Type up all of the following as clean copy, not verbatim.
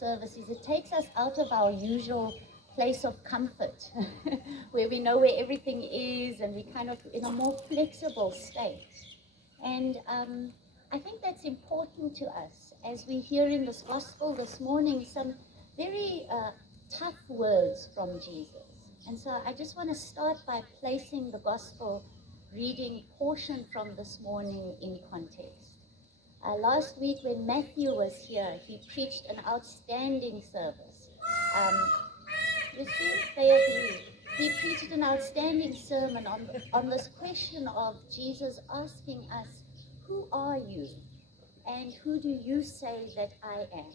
service is it takes us out of our usual place of comfort, where we know where everything is and we kind of in a more flexible state. And I think that's important to us as we hear in this gospel this morning some very tough words from Jesus. And so I just want to start by placing the gospel reading portion from this morning in context. Last week when Matthew was here, he preached an outstanding service. You see, they agree. He preached an outstanding sermon on this question of Jesus asking us, who are you? And who do you say that I am?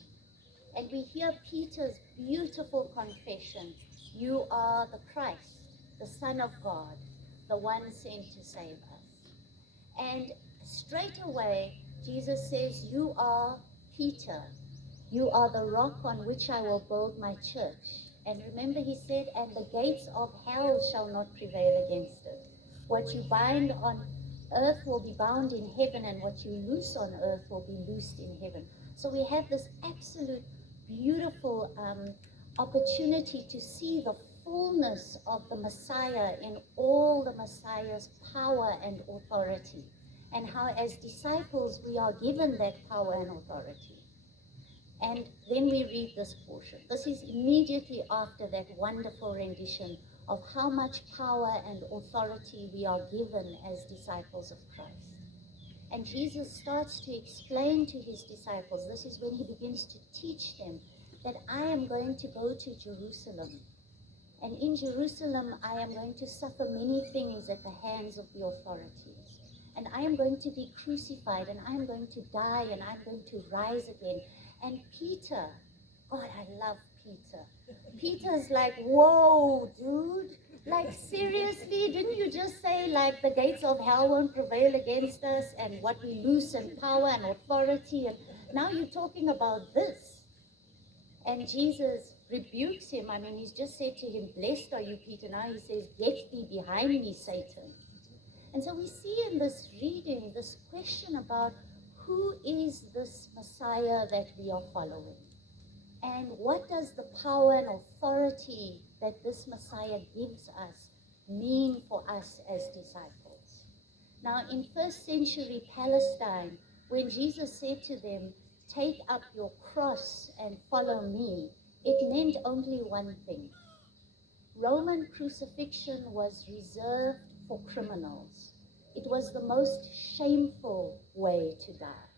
And we hear Peter's beautiful confession, you are the Christ, the Son of God, the one sent to save us. And straight away, Jesus says, you are Peter. You are the rock on which I will build my church. And remember, he said, and the gates of hell shall not prevail against it. What you bind on earth will be bound in heaven, and what you loose on earth will be loosed in heaven. So we have this absolute beautiful opportunity to see the fullness of the Messiah in all the Messiah's power and authority, and how as disciples we are given that power and authority. And then we read this portion. This is immediately after that wonderful rendition of how much power and authority we are given as disciples of Christ. And Jesus starts to explain to his disciples, this is when he begins to teach them, that I am going to go to Jerusalem. And in Jerusalem, I am going to suffer many things at the hands of the authorities. And I am going to be crucified, and I am going to die, and I'm going to rise again. And Peter, God, I love Peter. Peter's like, whoa, dude. Like, seriously, didn't you just say, like, the gates of hell won't prevail against us, and what we lose in power and authority, and now you're talking about this? And Jesus rebukes him. I mean, he's just said to him, blessed are you, Peter. Now he says, get thee behind me, Satan. And so we see in this reading this question about who is this Messiah that we are following? And what does the power and authority that this Messiah gives us mean for us as disciples? Now, in first century Palestine, when Jesus said to them, take up your cross and follow me, it meant only one thing. Roman crucifixion was reserved for criminals. It was the most shameful way to die.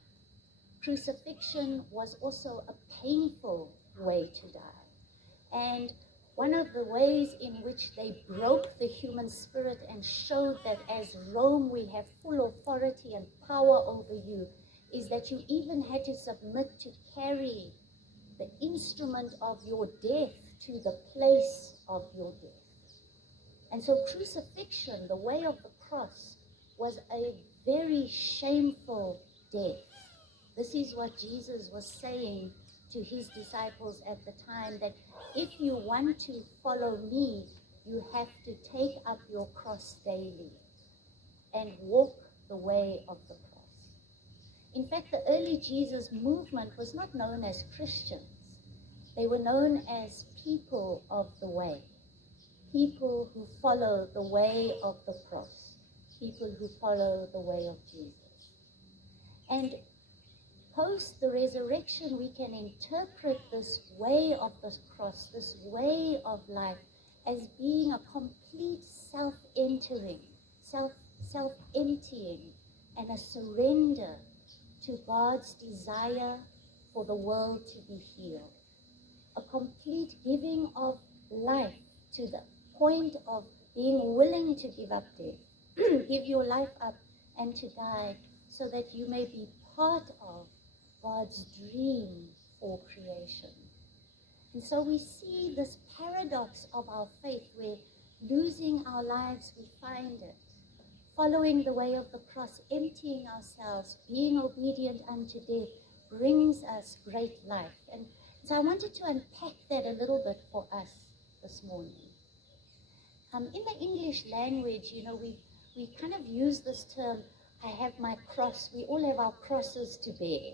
Crucifixion was also a painful way to die. And one of the ways in which they broke the human spirit and showed that as Rome we have full authority and power over you is that you even had to submit to carry the instrument of your death to the place of your death. And so crucifixion, the way of the cross, was a very shameful death. This is what Jesus was saying to his disciples at the time, that if you want to follow me, you have to take up your cross daily and walk the way of the cross. In fact, the early Jesus movement was not known as Christians. They were known as people of the way, people who follow the way of the cross, people who follow the way of Jesus. And post the resurrection, we can interpret this way of the cross, this way of life, as being a complete self-entering, self-emptying, and a surrender to God's desire for the world to be healed. A complete giving of life to the point of being willing to give up death, give your life up and to die, so that you may be part of God's dream for creation. And so we see this paradox of our faith, where losing our lives, we find it. Following the way of the cross, emptying ourselves, being obedient unto death, brings us great life. And so I wanted to unpack that a little bit for us this morning. In the English language, we kind of use this term, I have my cross. We all have our crosses to bear.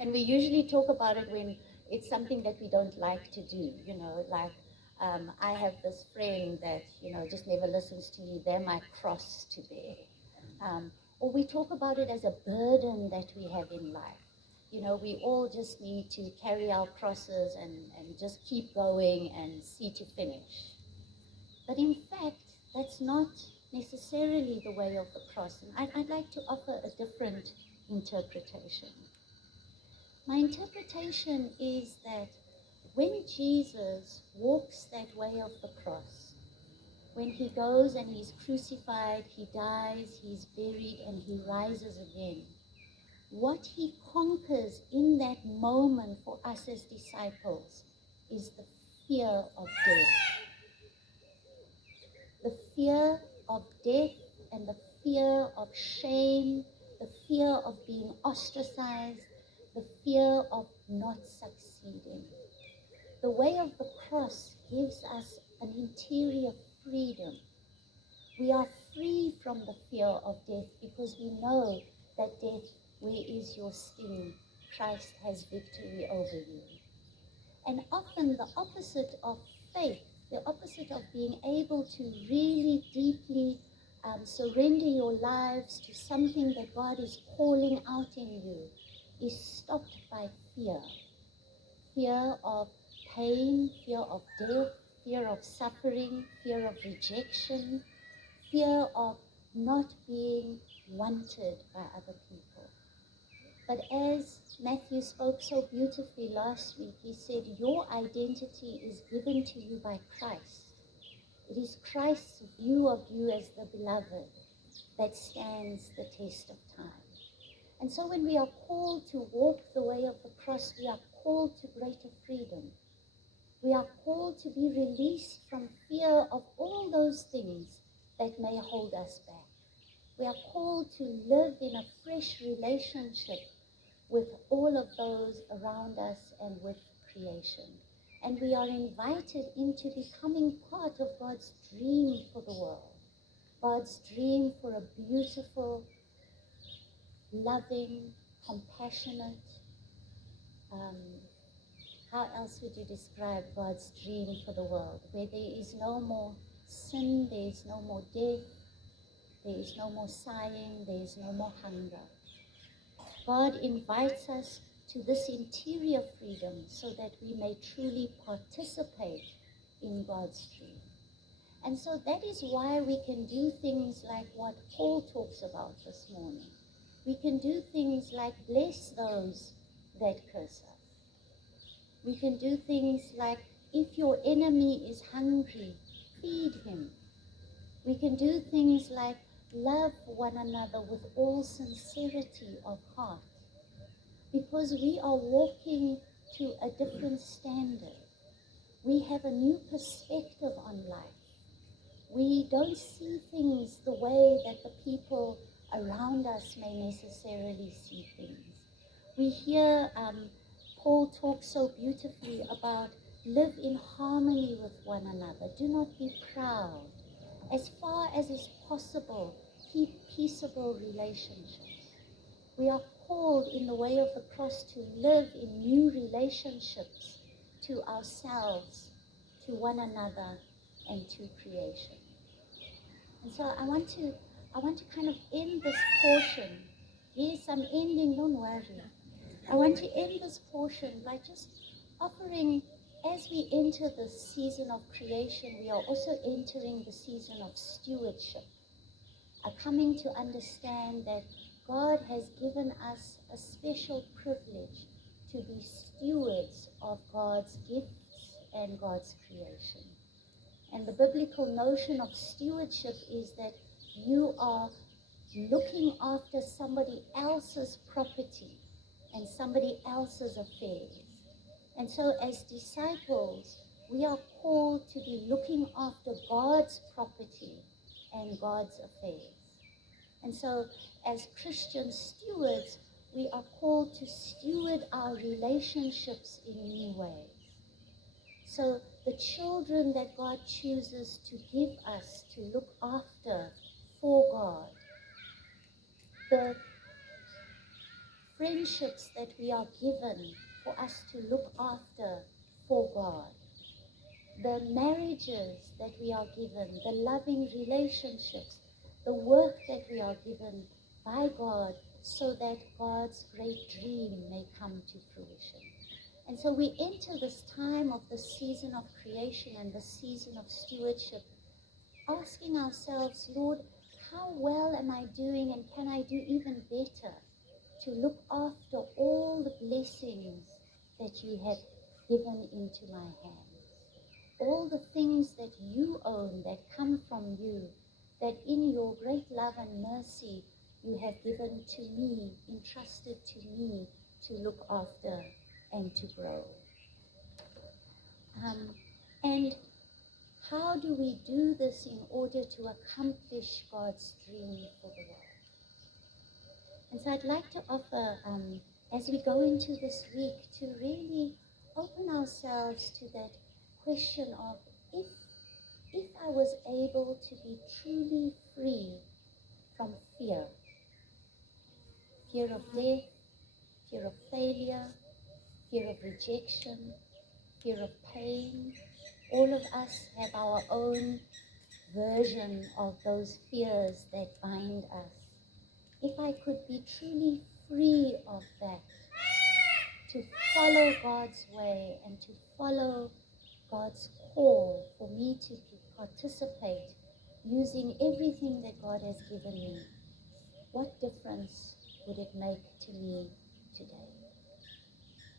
And we usually talk about it when It's something that we don't like to do, you know, like I have this friend that, you know, just never listens to me. They're my cross to bear. Or we talk about it as a burden that we have in life. You know, we all just need to carry our crosses and just keep going and see to finish. But in fact, that's not necessarily the way of the cross. And I'd like to offer a different interpretation. My interpretation is that when Jesus walks that way of the cross, when he goes and he's crucified, he dies, he's buried, and he rises again, what he conquers in that moment for us as disciples is the fear of death. The fear of death and the fear of shame, the fear of being ostracized, the fear of not succeeding. The way of the cross gives us an interior freedom. We are free from the fear of death because we know that death, where is your sting? Christ has victory over you. And often the opposite of faith, the opposite of being able to really deeply surrender your lives to something that God is calling out in you, is stopped by fear. Fear of pain, fear of death, fear of suffering, fear of rejection, fear of not being wanted by other people. But as Matthew spoke so beautifully last week, he said, your identity is given to you by Christ. It is Christ's view of you as the beloved that stands the test of time. And so when we are called to walk the way of the cross, we are called to greater freedom. We are called to be released from fear of all those things that may hold us back. We are called to live in a fresh relationship with all of those around us and with creation. And we are invited into becoming part of God's dream for the world. God's dream for a beautiful, loving, compassionate, how else would you describe God's dream for the world? Where there is no more sin, there is no more death, there is no more sighing, there is no more hunger. God invites us to this interior freedom so that we may truly participate in God's dream. And so that is why we can do things like what Paul talks about this morning. We can do things like bless those that curse us. We can do things like, if your enemy is hungry, feed him. We can do things like love one another with all sincerity of heart, because we are walking to a different standard. We have a new perspective on life. We don't see things the way that the people around us may necessarily see things. We hear Paul talk so beautifully about live in harmony with one another. Do not be proud. As far as is possible, keep peaceable relationships. We are called in the way of the cross to live in new relationships to ourselves, to one another, and to creation. And so I want to kind of end this portion. Yes, I'm ending, don't worry. I want to end this portion by just offering, as we enter the season of creation, we are also entering the season of stewardship. Coming to understand that God has given us a special privilege to be stewards of God's gifts and God's creation. And the biblical notion of stewardship is that you are looking after somebody else's property and somebody else's affairs. And so as disciples, we are called to be looking after God's property and God's affairs. And so as Christian stewards, we are called to steward our relationships in new ways. So the children that God chooses to give us to look after for God, the friendships that we are given for us to look after for God. The marriages that we are given, the loving relationships, the work that we are given by God so that God's great dream may come to fruition. And so we enter this time of the season of creation and the season of stewardship, asking ourselves, Lord, how well am I doing, and can I do even better to look after all the blessings that you have given into my hands? All the things that you own, that come from you, that in your great love and mercy you have given to me, entrusted to me to look after and to grow. And how do we do this in order to accomplish God's dream for the world? And so I'd like to offer, as we go into this week, to really open ourselves to that question of, if I was able to be truly free from fear of death, fear of failure, fear of rejection, fear of pain. All of us have our own version of those fears that bind us. If I could be truly free of that, to follow God's way and to follow God's call for me to participate using everything that God has given me, what difference would it make to me today?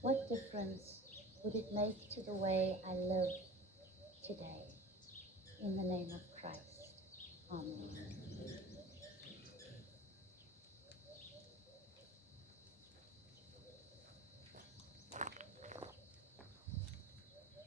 What difference would it make to the way I live today? In the name of Christ. Amen.